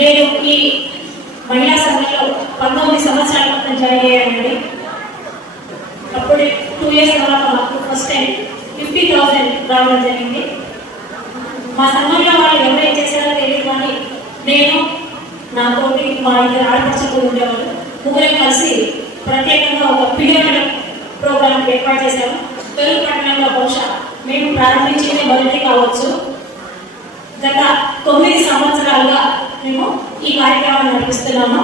నేను ఈ మహిళా సంఘంలో 19 సంవత్సరాల క్రితం జాయిన్ అయ్యానండి. అప్పుడు 2 years తర్వాత మాకు ఫస్ట్ టైం 50,000 రావడం జరిగింది. మా సంఘంలో వాళ్ళు ఎవరు ఏం చేశారో తెలియదు, కానీ నేను నాతోటి మా ఇద్దరు ఆడపడుచులు ఉండేవాళ్ళు ముగ్గురం కలిసి ప్రత్యేకంగా ఒక పిల్లల ప్రోగ్రాం ఏర్పాటు చేశాము. తెలుగు పట్టణంలో బహుశా మేము ప్రారంభించింది మొదటి కావచ్చు. గత 9 సంవత్సరాలుగా మేము ఈ కార్యక్రమాన్ని నడిపిస్తున్నాము.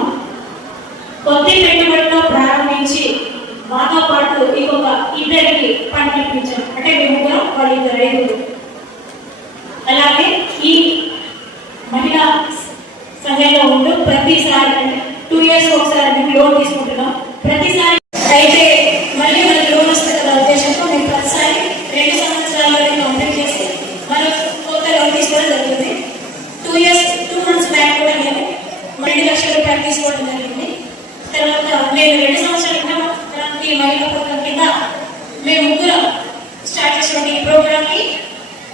కొద్ది పెట్టుబడితో ప్రారంభించి మాతో పాటు ఇంకొక ఇద్దరికి పని కల్పించాం. అంటే మేము ముగ్గురం, వాళ్ళు ఇద్దరు, 5. అలాగే ఈ మహిళా సంఘంలో ఉంటూ ప్రతిసారి అంటే 2 years ఒకసారి మేము లోన్ తీసుకుంటున్నాం. ప్రతిసారి అయితే మళ్ళీ మనకి లోన్ వస్తుంది కదా ఉద్దేశంతో మేము ప్రతిసారి 2 సంవత్సరాల్లో కంప్లీట్ చేసి మనం కొత్త లోన్ తీసుకోవడం జరుగుతుంది. 2 months బ్యాక్ కూడా మేము 2 లక్షల రూపాయలు తీసుకోవడం జరిగింది. తర్వాత నేను 2 సంవత్సరాల క్రితం ఈ మహిళా ప్రోగ్రాం కింద మేము ముగ్గురం స్టార్ట్ చేసిన ఈ ప్రోగ్రామ్కి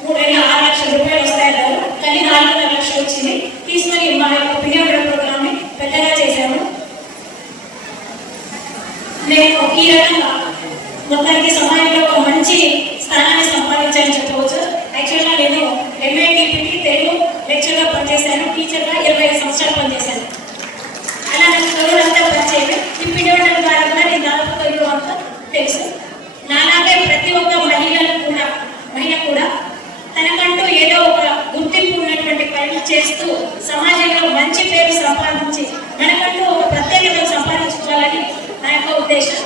6 లక్షల రూపాయలు వస్తాయన్నారు, కానీ 4.5 లక్షలు వచ్చింది. తీసుకొని మా యొక్క పిల్లల ప్రోగ్రామ్ని పెద్దగా చేశాము. నేను ఈ రకంగా మొత్తానికి సమాజంలో ఒక మంచి స్థానాన్ని సంపాదించాలని చెప్పవచ్చు. యాక్చువల్గా నేను ఎంఏటీపీకి తెలుగు లెక్చర్గా పనిచేశాను, టీచర్గా 25 సంవత్సరాలు పనిచేశాను. అలా నాకు చదువులంతా పనిచేయదు. ఈ పిండివంటల ద్వారా కూడా నేను దాదాపు తెలుగు అంతా తెలుసు. నాలాగే ప్రతి ఒక్క మహిళ కూడా తనకంటూ ఏదో ఒక గుర్తింపు ఉన్నటువంటి పనులు చేస్తూ సమాజంలో మంచి పేరు సంపాదించి మనకంటూ ఒక ప్రత్యేకతను సంపాదించుకోవాలని నా యొక్క ఉద్దేశం.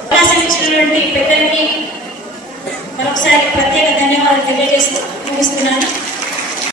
అవకాశం ఇచ్చినటువంటి పెద్దలకి మరొకసారి ప్రత్యేక ధన్యవాదాలు తెలియజేస్తూ ముగిస్తున్నాను.